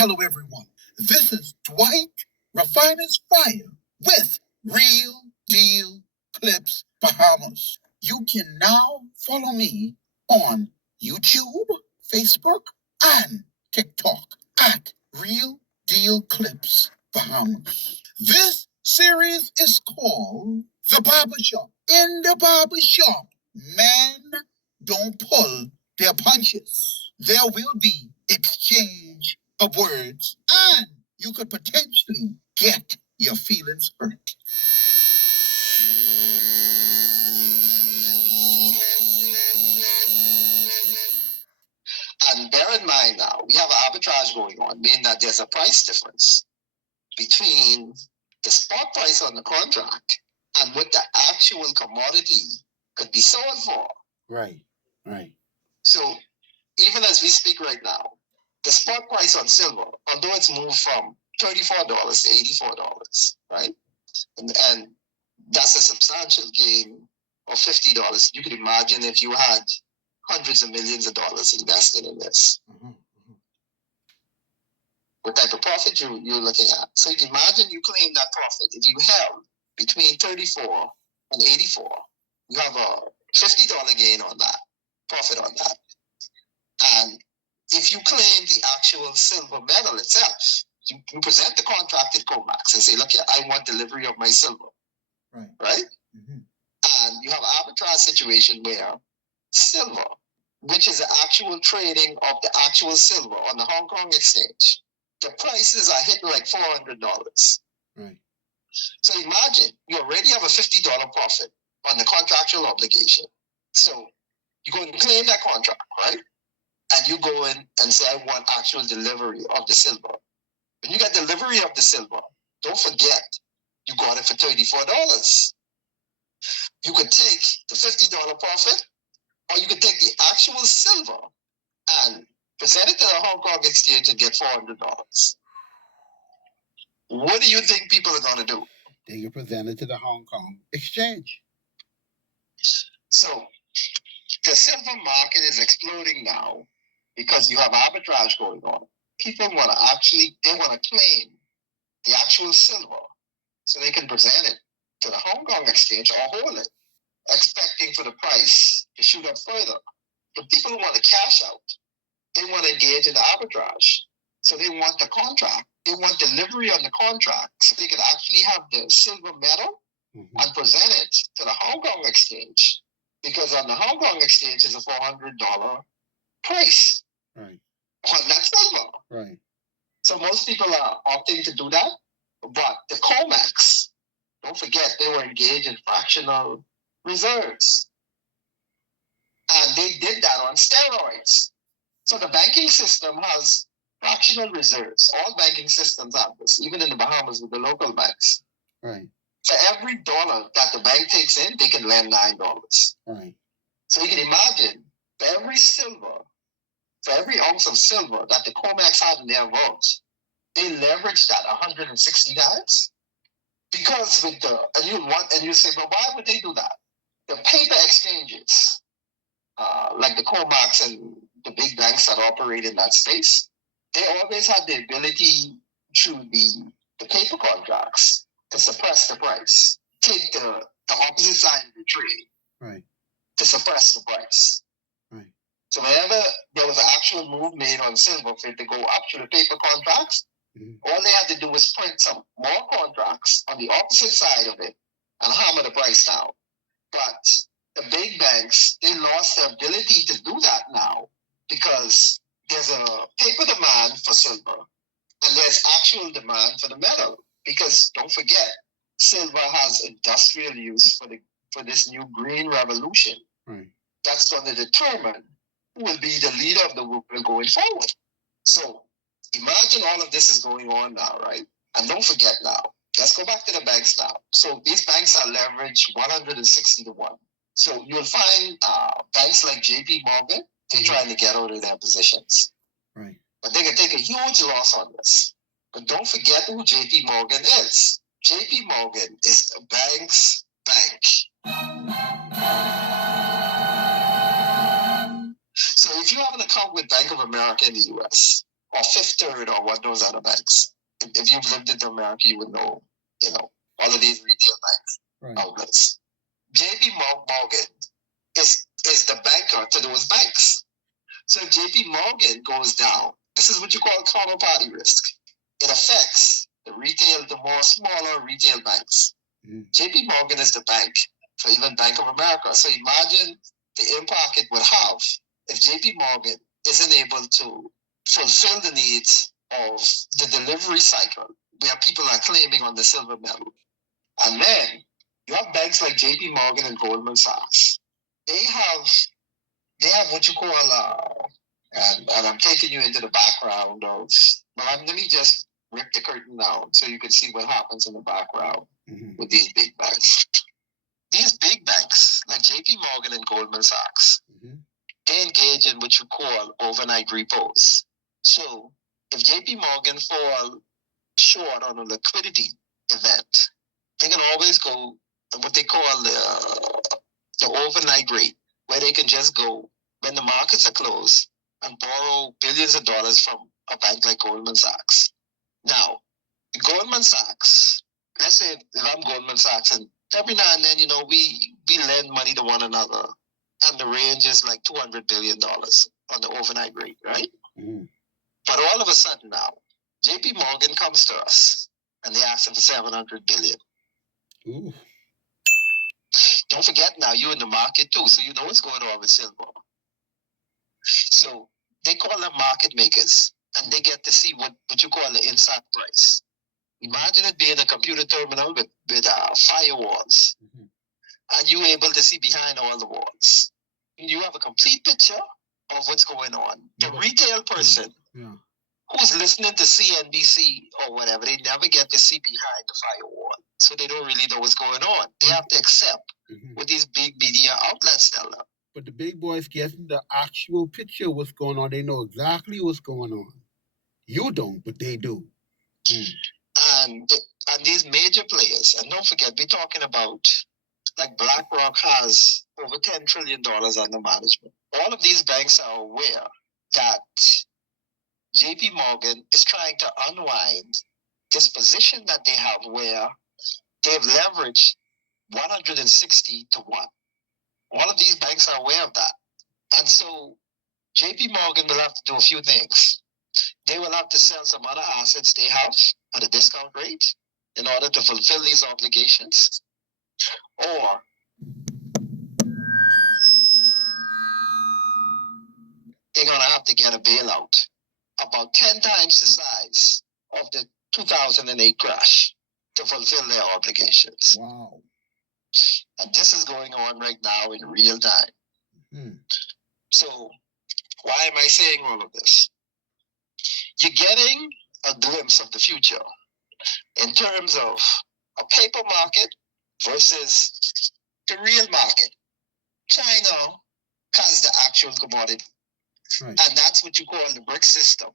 Hello, everyone. This is Dwight Refiner's Fire with Real Deal Clips Bahamas. You can now follow me on YouTube, Facebook, and TikTok at Real Deal Clips Bahamas. This series is called The Barbershop. In the barbershop, men don't pull their punches. There will be exchange of words, and you could potentially get your feelings hurt. And bear in mind now, we have arbitrage going on, meaning that there's a price difference between the spot price on the contract and what the actual commodity could be sold for. Right. So even as we speak right now, the spot price on silver, although it's moved from $34 to $84, right? And that's a substantial gain of $50. You could imagine if you had hundreds of millions of dollars invested in this. What type of profit you're looking at. So you can imagine you claim that profit. If you held between 34 and 84, you have a $50 gain on that, profit on that. And if you claim the actual silver metal itself, you present the contracted COMAX and say, look, I want delivery of my silver. Right? Mm-hmm. And you have an arbitrage situation where silver, which is the actual trading of the actual silver on the Hong Kong exchange, the prices are hitting like $400. Right. So imagine you already have a $50 profit on the contractual obligation. So you go and claim that contract, right? And you go in and say, I want actual delivery of the silver. When you get delivery of the silver, don't forget, you got it for $34. You could take the $50 profit, or you could take the actual silver and present it to the Hong Kong exchange and get $400. What do you think people are going to do? They can present it to the Hong Kong exchange. So the silver market is exploding now because you have arbitrage going on. People want to claim the actual silver so they can present it to the Hong Kong exchange or hold it, expecting for the price to shoot up further. But people who want to cash out, they want to engage in the arbitrage. So they want the contract. They want delivery on the contract so they can actually have the silver metal and present it to the Hong Kong exchange. Because on the Hong Kong exchange is a $400 price on that silver. Right. So most people are opting to do that. But the COMEX, don't forget, they were engaged in fractional reserves. And they did that on steroids. So the banking system has fractional reserves. All banking systems have this, even in the Bahamas with the local banks. Right. For every dollar that the bank takes in, they can lend $9. Right. So you can imagine, for every ounce of silver that the COMEX had in their vaults, they leveraged that 160 times. Because and you say, well, why would they do that? The paper exchanges, like the COMEX and the big banks that operate in that space, they always have the ability through the paper contracts to suppress the price. Take the opposite side of the trade. Right. To suppress the price. Right. So whenever there was an actual move made on silver for it to go up to the paper contracts, all they had to do was print some more contracts on the opposite side of it and hammer the price down. But the big banks, they lost their ability to do that now because there's a paper demand for silver and there's actual demand for the metal. Because don't forget, silver has industrial use for this new green revolution. Right. That's going to determine who will be the leader of the movement going forward. So imagine all of this is going on now, right? And don't forget now, let's go back to the banks now. So these banks are leveraged 160 to 1. So you'll find banks like JP Morgan, they're trying to get out of their positions. Right. But they can take a huge loss on this. But don't forget who JP Morgan is. JP Morgan is the bank's bank. So if you have an account with Bank of America in the US, or Fifth Third or what those other banks. If you've lived in America, you would know, all of these retail banks, outlets. JP Morgan is the banker to those banks. So if JP Morgan goes down, this is what you call counterparty risk. It affects the more smaller retail banks. JP Morgan is the bank for even Bank of America. So imagine the impact it would have if JP Morgan isn't able to fulfill the needs of the delivery cycle where people are claiming on the silver medal. And then you have banks like JP Morgan and Goldman Sachs. They have what you call and I'm taking you into the background of, let me just rip the curtain down so you can see what happens in the background with these big banks. These big banks, like JP Morgan and Goldman Sachs, they engage in what you call overnight repos. So if JP Morgan fall short on a liquidity event, they can always go what they call the overnight rate, where they can just go when the markets are closed and borrow billions of dollars from a bank like Goldman Sachs. Now, Goldman Sachs, let's say if I'm Goldman Sachs, and every now and then, we lend money to one another, and the range is like $200 billion on the overnight rate, right? But all of a sudden now, JP Morgan comes to us, and they ask for $700 billion. Ooh. Don't forget now, you're in the market too, so you know what's going on with silver. So they call them market makers, and they get to see what you call the inside price. Imagine it being a computer terminal with firewalls, and you're able to see behind all the walls. You have a complete picture of what's going on. The retail person who's listening to CNBC or whatever, they never get to see behind the firewall, so they don't really know what's going on. They have to accept what these big media outlets tell them. But the big boys getting the actual picture of what's going on. They know exactly what's going on. You don't, but they do. And these major players, and don't forget, we're talking about like BlackRock has over $10 trillion under management. All of these banks are aware that JP Morgan is trying to unwind this position that they have where they've leveraged 160 to 1. All of these banks are aware of that. And so JP Morgan will have to do a few things. They will have to sell some other assets they have at a discount rate in order to fulfill these obligations. Or they're going to have to get a bailout about 10 times the size of the 2008 crash to fulfill their obligations. Wow. And this is going on right now in real time. So why am I saying all of this? You're getting a glimpse of the future in terms of a paper market versus the real market. China has the actual commodity. Right. And that's what you call the BRICS system.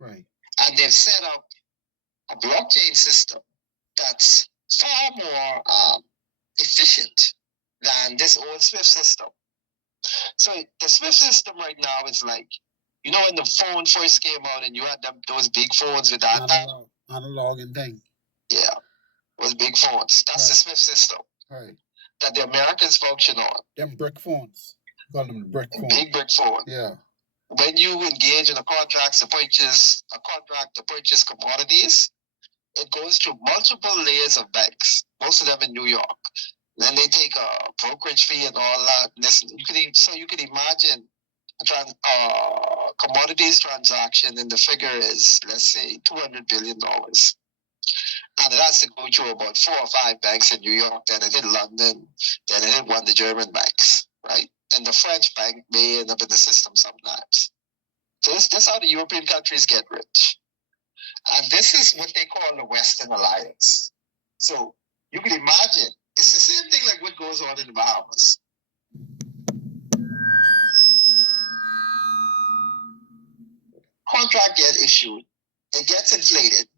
Right. And they've set up a blockchain system that's far more efficient than this old SWIFT system. So the SWIFT system right now is like, when the phone first came out and you had those big phones with that analog and thing. Yeah, those big phones. That's the SWIFT system. Right. That the Americans function on. Them brick phones. Call them brick phones. Big brick phone. Yeah. When you engage in a contract to purchase commodities, it goes through multiple layers of banks, most of them in New York. Then they take a brokerage fee and all that. You could imagine a commodities transaction, and the figure is, let's say, $200 billion. And it has to go through about 4 or 5 banks in New York, then it hit London, then it hit one of the German banks, right? And the French bank may end up in the system sometimes. So this is how the European countries get rich. And this is what they call the Western Alliance. So you can imagine, it's the same thing like what goes on in the Bahamas. Contract gets issued, it gets inflated,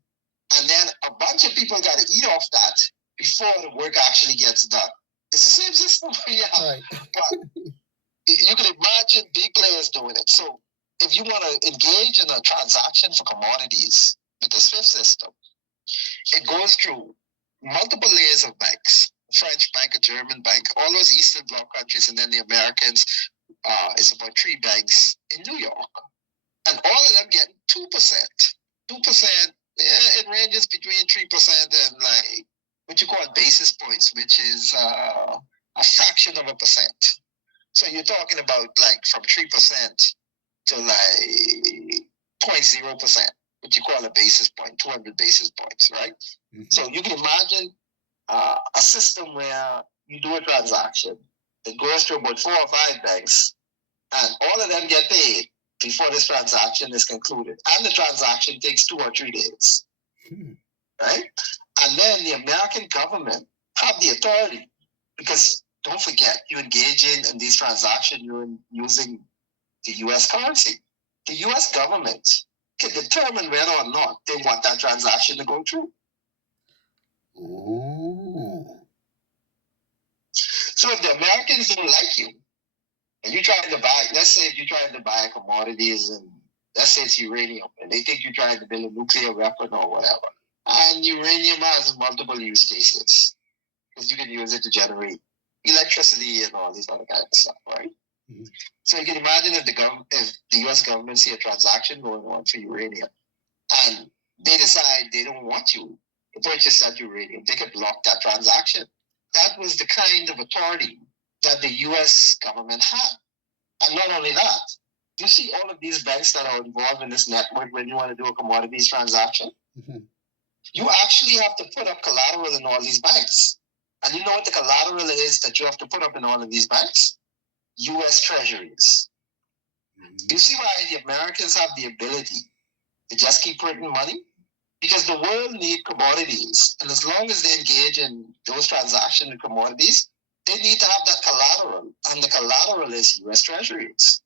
and then a bunch of people got to eat off that before the work actually gets done. It's the same system we have. Right. But you can imagine big players doing it. So if you want to engage in a transaction for commodities with the SWIFT system, it goes through multiple layers of banks. French bank, a German bank, all those Eastern Bloc countries, and then the Americans. It's about 3 banks in New York, and all of them get 2%. 2%. Yeah, it ranges between 3% and like what you call basis points, which is a fraction of a percent. So you're talking about like from 3% to like 0.0%, what you call a basis point, 200 basis points, right? Mm-hmm. So you can imagine a system where you do a transaction that goes to about 4 or 5 banks, and all of them get paid before this transaction is concluded. And the transaction takes 2 or 3 days, right? And then the American government have the authority, because don't forget, you engage in these transactions, you're using the U.S. currency. The U.S. government can determine whether or not they want that transaction to go through. Ooh. So if the Americans don't like you, and you're trying to buy, let's say if you're trying to buy commodities, and let's say it's uranium, and they think you're trying to build a nuclear weapon or whatever, and uranium has multiple use cases, because you can use it to generate electricity and all these other kinds of stuff, right? Mm-hmm. So you can imagine if the U.S. government see a transaction going on for uranium, and they decide they don't want you to purchase that uranium, they could block that transaction. That was the kind of authority that the U.S. government had. And not only that, you see all of these banks that are involved in this network when you want to do a commodities transaction, mm-hmm. You actually have to put up collateral in all these banks. And you know what the collateral is that you have to put up in all of these banks? U.S. Treasuries. Mm-hmm. You see why the Americans have the ability to just keep printing money? Because the world needs commodities. And as long as they engage in those transactions in commodities, they need to have that collateral. And the collateral is U.S. Treasuries.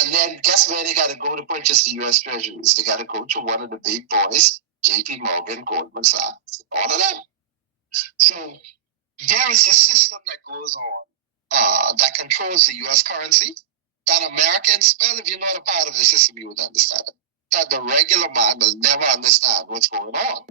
And then guess where they got to go to purchase the U.S. Treasuries? They got to go to one of the big boys, J.P. Morgan, Goldman Sachs, all of them. So there is a system that goes on that controls the U.S. currency that Americans, well, if you're not a part of the system, you would understand it. That the regular man will never understand what's going on.